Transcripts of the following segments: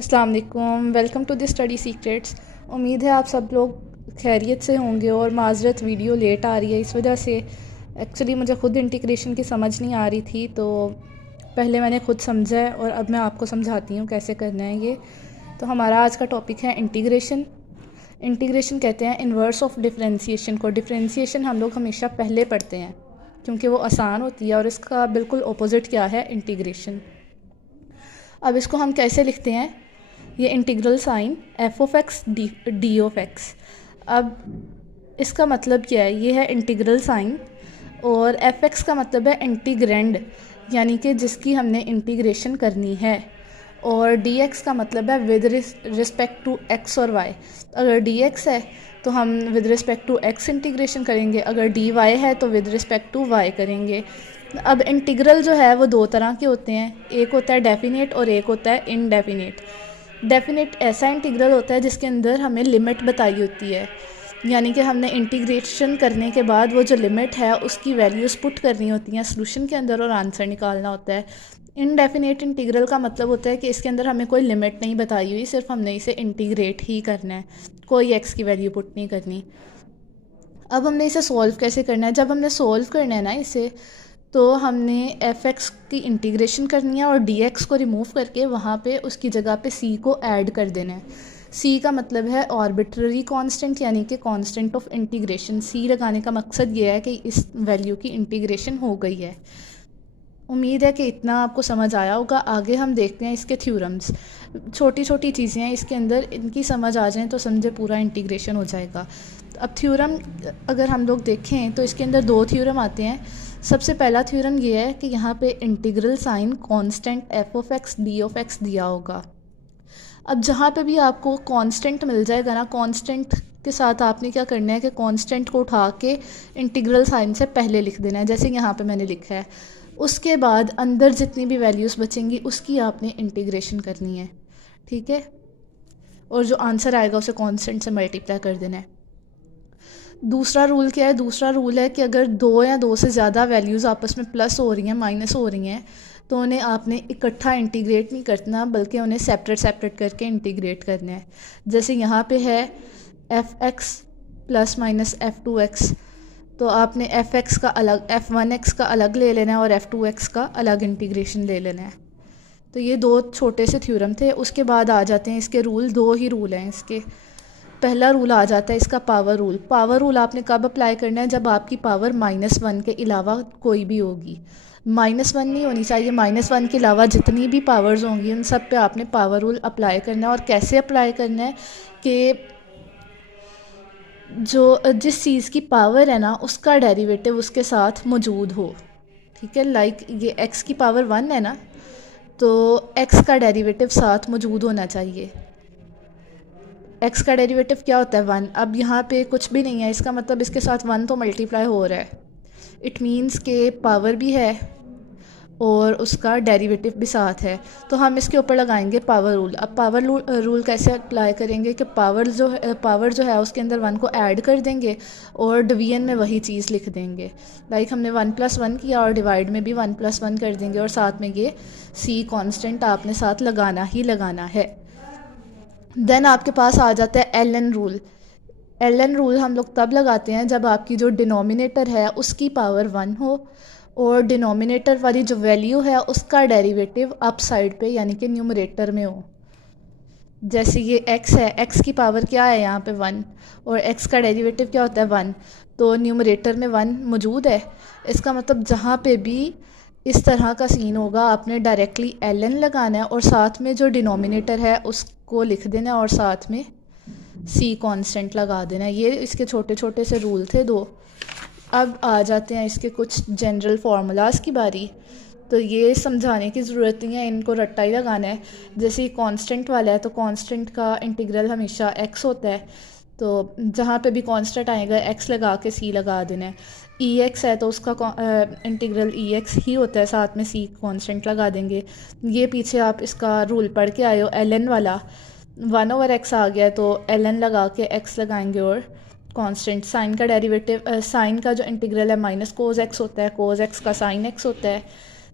अस्सलाम वालेकुम, welcome to the study secrets. उम्मीद है आप सब लोग खैरियत से होंगे और माजरत वीडियो लेट आ रही है इस वजह से। एक्चुअली मुझे ख़ुद इंटीग्रेशन की समझ नहीं आ रही थी, तो पहले मैंने ख़ुद समझा है और अब मैं आपको समझाती हूँ कैसे करना है ये। तो हमारा आज का टॉपिक है इंटीग्रेशन। इंटीग्रेशन कहते हैं इन्वर्स ऑफ डिफरेंशिएशन को। डिफरेंशिएशन हम लोग हमेशा पहले पढ़ते हैं क्योंकि वो आसान होती है, और इसका बिल्कुल अपोजिट क्या है, इंटीग्रेशन। अब इसको हम कैसे लिखते हैं, ये integral sign F of X D of X. अब इसका मतलब क्या है, ये है इंटीग्रल साइन, और एफ एक्स का मतलब है इंटीग्रैंड, यानी कि जिसकी हमने इंटीग्रेशन करनी है, और डी एक्स का मतलब है विद रिस्पेक्ट टू एक्स और वाई। अगर डी एक्स है तो हम with respect to X integration करेंगे, अगर डी वाई है तो विद रिस्पेक्ट टू वाई करेंगे। अब इंटीग्रल जो है वो दो तरह के होते हैं, एक होता है डेफिनेट और एक होता है इनडेफिनेट। डेफिनेट ऐसा इंटीग्रल होता है जिसके अंदर हमें लिमिट बताई होती है, यानी कि हमने इंटीग्रेशन करने के बाद वो जो लिमिट है उसकी वैल्यूज़ पुट करनी होती हैं सॉल्यूशन के अंदर और आंसर निकालना होता है। इनडेफिनेट इंटीग्रल का मतलब होता है कि इसके अंदर हमें कोई लिमिट नहीं बताई हुई, सिर्फ हमने इसे इंटीग्रेट ही करना है, कोई एक्स की वैल्यू पुट नहीं करनी। अब हमने इसे सॉल्व कैसे करना है, जब हमने सॉल्व करना है ना इसे, तो हमने एफ एक्स की इंटीग्रेशन करनी है और डी एक्स को रिमूव करके वहाँ पे उसकी जगह पे सी को ऐड कर देना है। सी का मतलब है आर्बिट्ररी कांस्टेंट, यानी कि कांस्टेंट ऑफ इंटीग्रेशन। सी लगाने का मकसद ये है कि इस वैल्यू की इंटीग्रेशन हो गई है। उम्मीद है कि इतना आपको समझ आया होगा। आगे हम देखते हैं इसके थ्योरम्स। छोटी छोटी चीज़ें हैं इसके अंदर, इनकी समझ आ जाए तो समझे पूरा इंटीग्रेशन हो जाएगा। अब थ्योरम अगर हम लोग देखें तो इसके अंदर दो थ्योरम आते हैं। सबसे पहला थ्योरम ये है कि यहाँ पे integral sign constant F of X D of X दिया होगा। अब जहाँ पे भी आपको कांस्टेंट मिल जाएगा ना, कांस्टेंट के साथ आपने क्या करना है कि कांस्टेंट को उठा के इंटीग्रल साइन से पहले लिख देना है, जैसे यहाँ पे मैंने लिखा है। उसके बाद अंदर जितनी भी वैल्यूज़ बचेंगी उसकी आपने इंटीग्रेशन करनी है, ठीक है, और जो आंसर आएगा उसे कांस्टेंट से मल्टीप्लाई कर देना है। दूसरा रूल क्या है, दूसरा रूल है कि अगर दो या दो से ज़्यादा वैल्यूज़ आपस में प्लस हो रही हैं, माइनस हो रही हैं, तो उन्हें आपने इकट्ठा इंटीग्रेट नहीं करना, बल्कि उन्हें सेपरेट सेपरेट करके इंटीग्रेट करना है। जैसे यहाँ पे है F x plus minus F two x, तो आपने एफ एक्स का अलग, एफ वन एक्स का अलग ले लेना है और एफ टू एक्स का अलग इंटीग्रेशन ले लेना है। तो ये दो छोटे से थ्योरम थे। उसके बाद आ जाते हैं इसके रूल। दो ही रूल हैं इसके। पहला रूल आ जाता है इसका पावर रूल। पावर रूल आपने कब अप्लाई करना है, जब आपकी पावर -1 के अलावा कोई भी होगी। -1 नहीं होनी चाहिए, -1 के अलावा जितनी भी पावर्स होंगी उन सब पे आपने पावर रूल अप्लाई करना है। और कैसे अप्लाई करना है कि जो जिस चीज़ की पावर है ना उसका डेरिवेटिव उसके साथ मौजूद हो, ठीक है। लाइक ये x की पावर 1 है ना, तो x का डेरिवेटिव साथ मौजूद होना चाहिए। x का डेरिवेटिव क्या होता है, 1। अब यहाँ पे कुछ भी नहीं है, इसका मतलब इसके साथ 1 तो मल्टीप्लाई हो रहा है। इट मीन्स के पावर भी है और उसका डेरिवेटिव भी साथ है, तो हम इसके ऊपर लगाएंगे पावर रूल। अब पावर रूल कैसे अप्लाई करेंगे कि पावर जो है उसके अंदर 1 को ऐड कर देंगे और डिवीजन में वही चीज़ लिख देंगे। लाइक हमने 1 + 1 किया और डिवाइड में भी 1 + 1 कर देंगे, और साथ में ये सी कांस्टेंट आपने साथ लगाना ही लगाना है। देन आपके पास आ जाता है L N rule. L N rule हम लोग तब लगाते हैं जब आपकी जो डिनोमिनेटर है उसकी पावर 1 हो और डिनोमिनेटर वाली जो वैल्यू है उसका डेरिवेटिव अप साइड पे यानी कि न्यूमरेटर में हो। जैसे ये x है, x की पावर क्या है यहाँ पे 1, और x का डेरिवेटिव क्या होता है 1, तो न्यूमरेटर में 1 मौजूद है। इसका मतलब जहाँ पे भी इस तरह का सीन होगा आपने डायरेक्टली ln लगाना है और साथ में जो डिनोमिनेटर है उसको लिख देना है और साथ में c कांस्टेंट लगा देना है। ये इसके छोटे छोटे से रूल थे दो। अब आ जाते हैं इसके कुछ जनरल फार्मूलाज़ की बारी। तो ये समझाने की ज़रूरत नहीं है, इनको रट्टा ही लगाना है। जैसे कांस्टेंट वाला है तो कांस्टेंट का इंटीग्रल हमेशा x होता है, तो जहाँ पे भी कांस्टेंट आएगा x लगा के c लगा देना है। ex है तो उसका इंटीग्रल ex ही होता है, साथ में c कांस्टेंट लगा देंगे। ये पीछे आप इसका रूल पढ़ के आए हो, ln वाला 1/x आ गया तो ln लगा के x लगाएंगे और कांस्टेंट। साइन का डेरिवेटिव, साइन का जो इंटीग्रल है -cos x होता है, cos x का sin x होता है।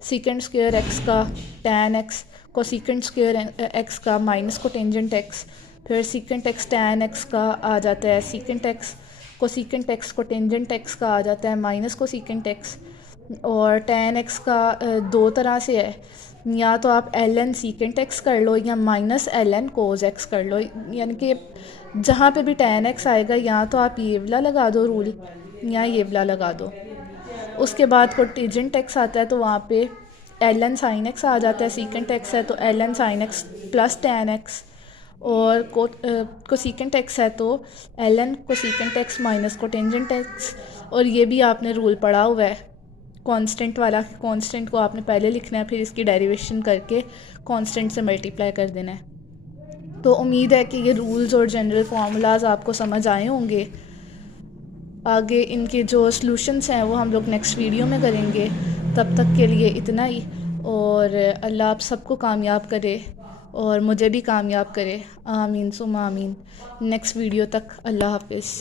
सीकेंट स्क्वायर एक्स का tan x, cosecant square x का माइनस कोटेंजेंट x, फिर सीकेंट एक्स tan x का आ जाता है secant x, cosecant x cotangent x का आ जाता है माइनस कोसीकेंट x। और tan x का दो तरह से है, या तो आप ln सीकेंट x कर लो या माइनस ln कोस x कर लो, यानी कि जहाँ पे भी tan x आएगा या तो आप ये वाला लगा दो रूल या ये वाला लगा दो। उसके बाद कोटेंजेंट x आता है तो वहाँ पे ln sin x आ जाता है, सीकेंट x है तो ln sin x plus tan x, और कोसीकेंट x है तो ln cosecant x minus cotangent x। और ये भी आपने रूल पढ़ा हुआ है कांस्टेंट वाला, कांस्टेंट को आपने पहले लिखना है, फिर इसकी डेरिवेशन करके कांस्टेंट से मल्टीप्लाई कर देना है। तो उम्मीद है कि ये रूल्स और जनरल फार्मूलाज आपको समझ आए होंगे। आगे इनके जो सॉल्यूशंस हैं वो हम लोग नेक्स्ट वीडियो में करेंगे। तब तक के लिए इतना ही, और अल्लाह आप सबको कामयाब करे और मुझे भी कामयाब करे। आमीन सुम्मा आमीन। नेक्स्ट वीडियो तक अल्लाह हाफिज़।